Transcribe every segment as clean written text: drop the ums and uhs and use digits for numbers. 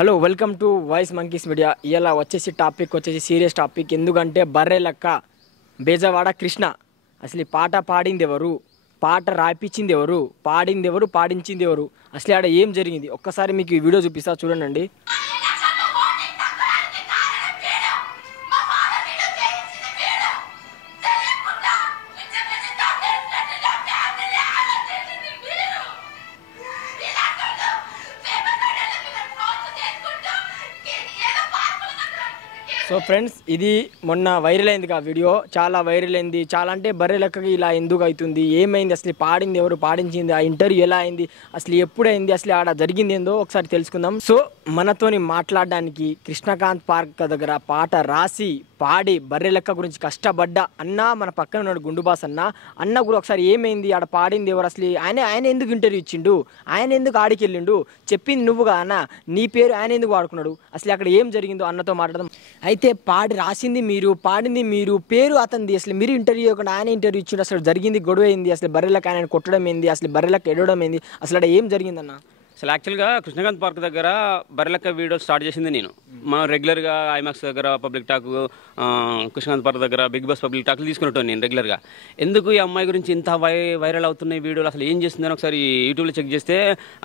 Hello welcome to voice monkeys media. ఇలా వచ్చేసి topic వచ్చేసి సీరియస్ టాపిక్. ఎందుకంటే బర్రె లెక్క బేజవాడ కృష్ణ అసలు ఈ పాట పాడింది ఎవరు, పాట రాయించింది ఎవరు, పాడింది ఎవరు, పాడించింది ఎవరు, అసలు ఆడ ఏం జరిగింది ఒక్కసారి మీకు ఈ వీడియో చూపిస్తా చూడండి. సో ఫ్రెండ్స్, ఇది మొన్న వైరల్ అయింది వీడియో, చాలా వైరల్ అయింది. చాలా అంటే బర్రె లెక్కకి ఇలా ఎందుకు అవుతుంది, ఏమైంది, అసలు పాడింది ఎవరు, పాడించింది, ఆ ఇంటర్వ్యూ ఎలా అయింది, అసలు ఎప్పుడైంది, అసలు ఆడ జరిగింది ఏందో ఒకసారి తెలుసుకుందాం. సో మనతోని మాట్లాడడానికి కృష్ణకాంత్ పార్క్ దగ్గర పాట రాసి పాడి బర్రె లెక్క గురించి కష్టపడ్డ అన్న మన పక్కన ఉన్నాడు గుండుబాస్ అన్న కూడా ఒకసారి ఏమైంది, ఆడ పాడింది ఎవరు, అసలు ఆయన ఎందుకు ఇంటర్వ్యూ ఇచ్చిండు, ఆయన ఎందుకు ఆడికి వెళ్ళిండు, చెప్పింది నువ్వుగా అన్న, నీ పేరు ఆయన ఎందుకు వాడుకున్నాడు, అసలు అక్కడ ఏం జరిగిందో అన్నతో మాట్లాడదాం. అయితే పాడి రాసింది మీరు, పాడింది మీరు, పేరు అతనిది, అసలు మీరు ఇంటర్వ్యూ ఇవ్వకుండా ఆయన ఇంటర్వ్యూ ఇచ్చిండు, అసలు జరిగింది గొడవ ఏంది, అసలు బర్రెలకు ఆయన కొట్టడం ఏంది, అసలు బర్రెలకు ఎడవడం ఏంది, అసలు అక్కడ ఏం జరిగిందన్న? అసలు యాక్చువల్గా కృష్ణకాంత్ పార్క్ దగ్గర బర్రెలక్క వీడియో స్టార్ట్ చేసింది నేను. మనం రెగ్యులర్గా ఐమాక్స్ దగ్గర పబ్లిక్ టాక్, కృష్ణకాంత్ పార్క్ దగ్గర బిగ్ బాస్ పబ్లిక్ టాక్లు తీసుకున్నట్టు నేను రెగ్యులర్గా. ఎందుకు ఈ అమ్మాయి గురించి ఇంత వైరల్ అవుతున్నాయి వీడియోలు, అసలు ఏం చేస్తుందని ఒకసారి యూట్యూబ్లో చెక్ చేస్తే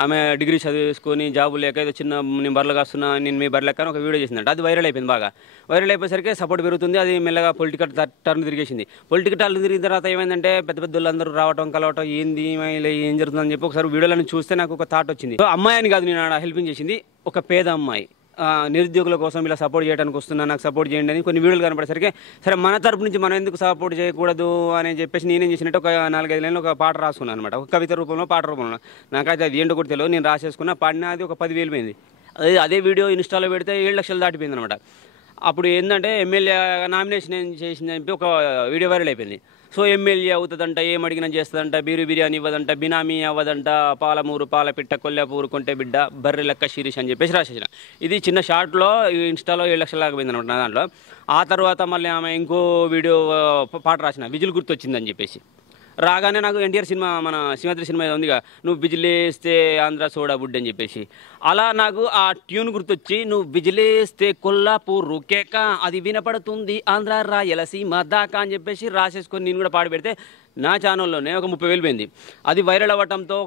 ఆమె డిగ్రీ చదివేసుకొని జాబు లేక ఏదో చిన్న నేను బర్రెలు కాస్తున్నా, నేను మీ బర్రెలక్క అని ఒక వీడియో చేసిందంట. అది వైరల్ అయిపోయింది బాగా. వైరల్ అయిపోయేసరికి సపోర్ట్ పెరుగుతుంది. అది మెల్లగా పొలిటికల్ టర్న్ తిరిగేసింది. పొలిటికల్ టర్న్ తిరిగిన తర్వాత ఏమైందంటే పెద్ద పెద్ద వాళ్ళందరూ రావటం కలవటం, ఏంది ఏం జరుగుతుందని చెప్పి ఒకసారి వీడియోలను చూస్తే నాకు ఒక థాట్ వచ్చింది. అమ్మాయి అని కాదు నేను ఆడ హెల్పింగ్ చేసింది, ఒక పేద అమ్మాయి నిరుద్యోగుల కోసం ఇలా సపోర్ట్ చేయడానికి వస్తున్నా, నాకు సపోర్ట్ చేయండి అని కొన్ని వీడియోలు కనపడేసరికి సరే మన తరపు నుంచి మనం ఎందుకు సపోర్ట్ చేయకూడదు అని చెప్పేసి నేనేం చేసినట్టు ఒక 4-5 లైన్లు ఒక పాట రాసుకున్నాను అనమాట. ఒక కవిత రూపంలో, పాట రూపంలో. నాకైతే అది ఏంటో కూడా తెలియదు, నేను రాసేసుకున్నా, పాడినా. అది ఒక 10,000 పోయింది. అదే వీడియో ఇన్స్టాలో పెడితే 7 లక్షలు దాటిపోయింది అనమాట. అప్పుడు ఏంటంటే ఎమ్మెల్యే నామినేషన్ చేసిందని చెప్పి ఒక వీడియో వైరల్ అయిపోయింది. సో ఎమ్మెల్యే అవుతుందంట, ఏం అడిగినా చేస్తుందంట, బిర్యానీ ఇవ్వదంట, బినామీ అవ్వదంట, పాలమూరు పాలపిట్ట కొల్లాపూరు కొంటే బిడ్డ బర్రె లెక్క శిరీష్ అని చెప్పేసి రాసేసిన. ఇది చిన్న షార్ట్లో ఇన్స్టాలో 7 లక్షలు లాగా పోయింది అనమాట నా దాంట్లో. ఆ తర్వాత మళ్ళీ ఆమె ఇంకో వీడియో పాట రాసిన, విజిల్ గుర్తొచ్చిందని చెప్పేసి. రాగానే నాకు ఎన్టీఆర్ సినిమా, మన సింహాద్రి సినిమా ఉందిగా, నువ్వు విజిలేస్తే ఆంధ్ర సోడా బుడ్డి అని చెప్పేసి, అలా నాకు ఆ ట్యూన్ గుర్తొచ్చి, నువ్వు విజిలేస్తే కొల్లాపూరు కేక, అది వినపడుతుంది ఆంధ్ర రాయలసీమ దాకా అని చెప్పేసి రాసేసుకొని నేను కూడా పాడి పెడితే నా ఛానల్లోనే ఒక 30,000 పోయింది. అది వైరల్ అవ్వటంతో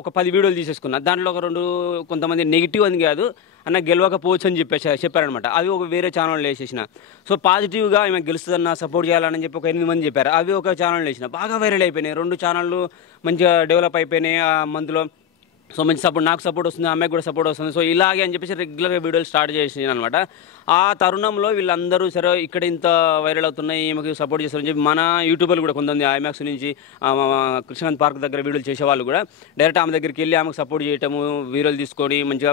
ఒక 10 వీడియోలు తీసేసుకున్నా. దాంట్లో ఒక 2 కొంతమంది నెగిటివ్ అని కాదు, అన్న గెలవకపోవచ్చు అని చెప్పారనమాట. అవి ఒక వేరే ఛానల్లో వేసేసిన. సో పాజిటివ్గా ఆమె గెలుస్తుందన్న, సపోర్ట్ చేయాలని చెప్పి ఒక 8 మంది చెప్పారు. అవి ఒక ఛానల్ వేసిన. బాగా వైరల్ అయిపోయినాయి. 2 ఛానళ్ళు మంచిగా డెవలప్ అయిపోయినాయి ఆ మంత్లో. సో మంచి సపోర్ట్, నాకు సపోర్ట్ వస్తుంది, అమ్మాయికి కూడా సపోర్ట్ వస్తుంది. సో ఇలాగే అని చెప్పేసి రెగ్యులర్గా వీడియోలు స్టార్ట్ చేసాను అనమాట. ఆ తరుణంలో వీళ్ళందరూ సరే ఇక్కడ ఇంత వైరల్ అవుతున్నాయి, ఈమెకు సపోర్ట్ చేస్తారని చెప్పి మన యూట్యూబర్లు కూడా కొంతమంది ఐమాక్స్ నుంచి కృష్ణకాంత్ పార్క్ దగ్గర వీడియోలు చేసేవాళ్ళు కూడా డైరెక్ట్ ఆమె దగ్గరికి వెళ్ళి ఆమెకు సపోర్ట్ చేయటము, వీడియోలు తీసుకొని మంచిగా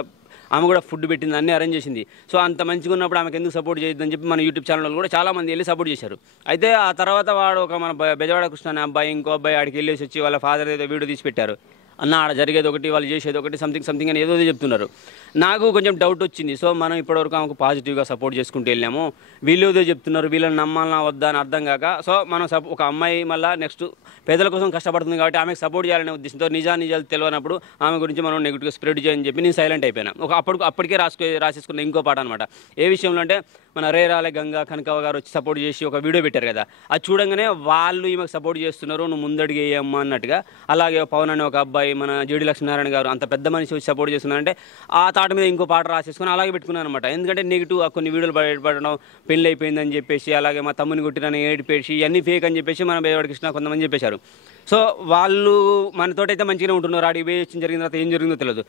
ఆమె కూడా ఫుడ్ పెట్టింది, అన్నీ అరేంజ్ చేసింది. సో అంత మంచిగా ఉన్నప్పుడు ఆమెకు ఎందుకు సపోర్ట్ చేయొద్దని చెప్పి మన యూట్యూబ్ ఛానల్ కూడా చాలామంది వెళ్ళి సపోర్ట్ చేశారు. అయితే ఆ తర్వాత వాడు ఒక మన బెజవాడ కృష్ణ అనే అబ్బాయి, ఇంకో అబ్బాయి ఆడికి వెళ్ళేసి వచ్చి వాళ్ళ ఫాదర్ ఏదో వీడియో తీసి పెట్టారు. అన్న ఆడ జరిగేది ఒకటి, వాళ్ళు చేసేది ఒకటి, సంథింగ్ అని ఏదో చెప్తున్నారు. నాకు కొంచెం డౌట్ వచ్చింది. సో మనం ఇప్పటివరకు ఆమెకు పాజిటివ్గా సపోర్ట్ చేసుకుంటూ వెళ్ళాము, వీళ్ళు ఏదో చెప్తున్నారు, వీళ్ళని నమ్మాలన్నా వద్దా అని అర్థం కాక, సో మనం ఒక అమ్మాయి మళ్ళీ నెక్స్ట్ పేదల కోసం కష్టపడుతుంది కాబట్టి ఆమెకు సపోర్ట్ చేయాలనే ఉద్దేశంతో నిజాలు తెలియనప్పుడు ఆమె గురించి మనం నెగిటివ్గా స్ప్రెడ్ చేయని చెప్పి నేను సైలెంట్ అయిపోయినా. అప్పటికే రాసేసుకున్న ఇంకో పాట అనమాట. ఏ విషయంలో అంటే మన రేరాలే గంగా కనకవ్వ గారు వచ్చి సపోర్ట్ చేసి ఒక వీడియో పెట్టారు కదా, అది చూడంగానే వాళ్ళు ఈమెకు సపోర్ట్ చేస్తున్నారు, నువ్వు ముందడిగి వేయమ్మా అన్నట్టుగా. అలాగే పవన్ అనే ఒక అబ్బాయి, మన జేడి లక్ష్మీనారాయణ గారు, అంత పెద్ద మనిషి వచ్చి సపోర్ట్ చేస్తున్నారంటే ఆ తాట మీద ఇంకో పాట రాసేసుకుని అలాగే పెట్టుకున్నాను అనమాట. ఎందుకంటే నెగిటివ్ కొన్ని వీడియోలు బయటపడడం, పెళ్ళి అయిపోయిందని చెప్పేసి, అలాగే మా తమ్ముని కొట్టినని ఏడిపేసి, ఇవన్నీ ఫేక్ అని చెప్పేసి మన బేవాడి కృష్ణ కొంతమంది చెప్పేశారు. సో వాళ్ళు మనతోటైతే మంచిగానే ఉంటున్నారు, ఆడికి వేసి జరిగిన తర్వాత ఏం జరిగిందో తెలియదు.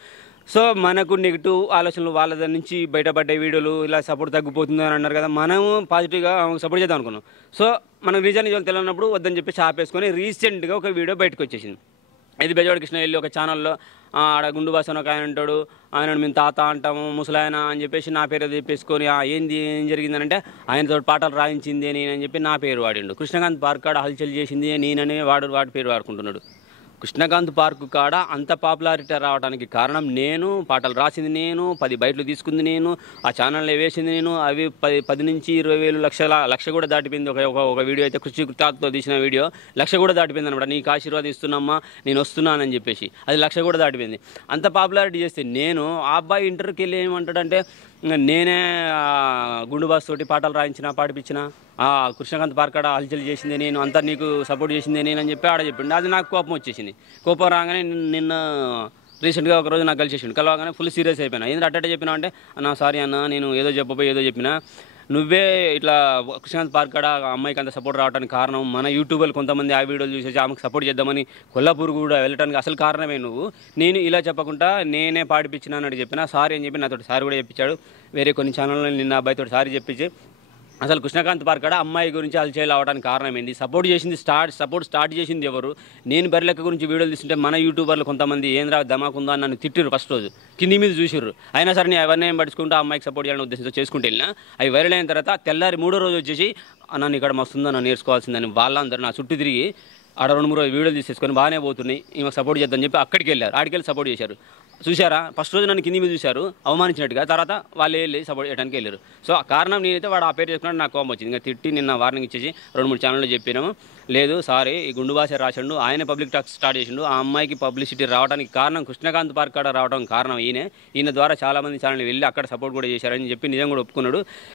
సో మనకు నెగిటివ్ ఆలోచనలు వాళ్ళ దాని నుంచి బయటపడ్డే వీడియోలు, ఇలా సపోర్ట్ తగ్గిపోతుంది అని అన్నారు కదా, మనము పాజిటివ్గా సపోర్ట్ చేద్దాం అనుకున్నాం. సో మనకు నిజాలు తెలియనప్పుడు వద్దని చెప్పేసి ఆపేసుకొని రీసెంట్గా ఒక వీడియో బయటకు వచ్చేసింది. ఇది బెజవాడ కృష్ణ వెళ్ళి ఒక ఛానల్లో ఆడ గుండుబాస్ అని ఒక ఆయన ఉంటాడు, ఆయన మేము తాత అంటాము, ముసలాయన అని చెప్పేసి నా పేరు చెప్పేసుకొని ఏం జరిగిందనంటే ఆయనతో పాటలు రాయించింది నేనని చెప్పి నా పేరు వాడిండు. కృష్ణకాంత్ పార్క్ కాడ హల్చల్ చేసింది నేనని వాడి పేరు వాడుకుంటున్నాడు. కృష్ణకాంత్ పార్క్ కాడ అంత పాపులారిటీ రావడానికి కారణం నేను, పాటలు రాసింది నేను, 10 బయటలు తీసుకుంది నేను, ఆ ఛానల్లో వేసింది నేను. అవి 10 నుంచి 20,000 లక్ష కూడా దాటిపోయింది. ఒక వీడియో అయితే కృషితో తీసిన వీడియో 1,00,000 కూడా దాటిపోయింది అనమాట. నీకు ఆశీర్వాదిస్తున్నామ్మా, నేను వస్తున్నానని చెప్పేసి అది 1,00,000 కూడా దాటిపోయింది. అంత పాపులారిటీ చేస్తే నేను ఆ అబ్బాయి ఇంటర్వ్యూకి వెళ్ళి ఏమంటాడంటే నేనే గుండు బాస్ తోటి పాటలు రాయించిన, పాడిపించిన, కృష్ణకాంత్ పార్క్ ఆడ హల్చల్ చేసింది నేను, అంతా నీకు సపోర్ట్ చేసింది నేను అని చెప్పి ఆడ చెప్పిండు. అది నాకు కోపం వచ్చేసింది. కోపం రాగానే నిన్న రీసెంట్గా ఒకరోజు నాకు కలిసేసిండు. కలవగానే ఫుల్ సీరియస్ అయిపోయినా. ఏంటంటే అట్టే చెప్పినా అంటే అన్న సారీ అన్న, నేను ఏదో చెప్పబోయి ఏదో చెప్పినా, నువ్వే ఇట్లా కృష్ణకాంత్ పార్క్ కాడ అమ్మాయికి అంత సపోర్ట్ రావడానికి కారణం మన యూట్యూబర్లు కొంతమంది ఆ వీడియోలు చూసేసి ఆమెకు సపోర్ట్ చేద్దామని కొల్లాపూర్ కూడా వెళ్ళడానికి అసలు కారణమే నువ్వు. నేను ఇలా చెప్పకుండా నేనే పాడిపించినా అని చెప్పినా, సారీ అని చెప్పి నాతో సారీ కూడా చెప్పించాడు. వేరే కొన్ని ఛానల్లో నిన్న అబ్బాయితో సారీ చెప్పించి అసలు కృష్ణకాంత్ పార్క్ కాడ అమ్మాయి గురించి అలచేలు అవడానికి కారణం ఏంది, సపోర్ట్ స్టార్ట్ చేసింది ఎవరు, నేను బరిలెక్క గురించి వీడియోలు తీసుకుంటే మన యూట్యూబర్లు కొంతమంది ఏంద్రా ధమాకుందా అని నన్ను తిట్టిరు. ఫస్ట్ రోజు కింది మీద చూసిర్రు. అయినా సరే నేను ఎవరిని ఏం పట్టించుకుంటూ అమ్మాయికి సపోర్ట్ చేయాలని ఉద్దేశంతో చేసుకుంటే వెళ్ళినా, అవి వైరల్ అయిన తర్వాత తెల్లారి 3వ రోజు వచ్చేసి నన్ను ఇక్కడ మస్తుందా, నన్ను నేర్చుకోవాల్సిందని వాళ్ళందరూ నా చుట్టూ తిరిగి ఆడ 2-3 రోజులు వీడియోలు తీసేసుకొని బాగానే పోతున్నాయి, ఈమెకు సపోర్ట్ చేద్దామని చెప్పి అక్కడికి వెళ్ళారు. ఆడికెళ్ళి సపోర్ట్ చేశారు. చూసారా, ఫస్ట్ రోజు నన్ను కింది మీద చూశారు అవమానించినట్టుగా, తర్వాత వాళ్ళు వెళ్ళి సపోర్ట్ చేయడానికి వెళ్ళారు. సో ఆ కారణం నేనైతే వాడు ఆ పేరు చేసుకున్నాడు, నాకు కోపం వచ్చింది. ఇంకా తిట్టి నిన్న వార్నింగ్ ఇచ్చేసి 2-3 ఛానల్లో చెప్పినాము, లేదు సారీ ఈ గుండు భాష రాసిండు, ఆయన పబ్లిక్ టాక్ స్టార్ట్ చేసిండు, ఆ అమ్మాయికి పబ్లిసిటీ రావడానికి కారణం కృష్ణకాంత్ పార్క్ కాడ రావడానికి కారణం ఈయన ద్వారా చాలామంది ఛానల్ వెళ్ళి అక్కడ సపోర్ట్ కూడా చేశారని చెప్పి నిజం కూడా ఒప్పుకున్నాడు.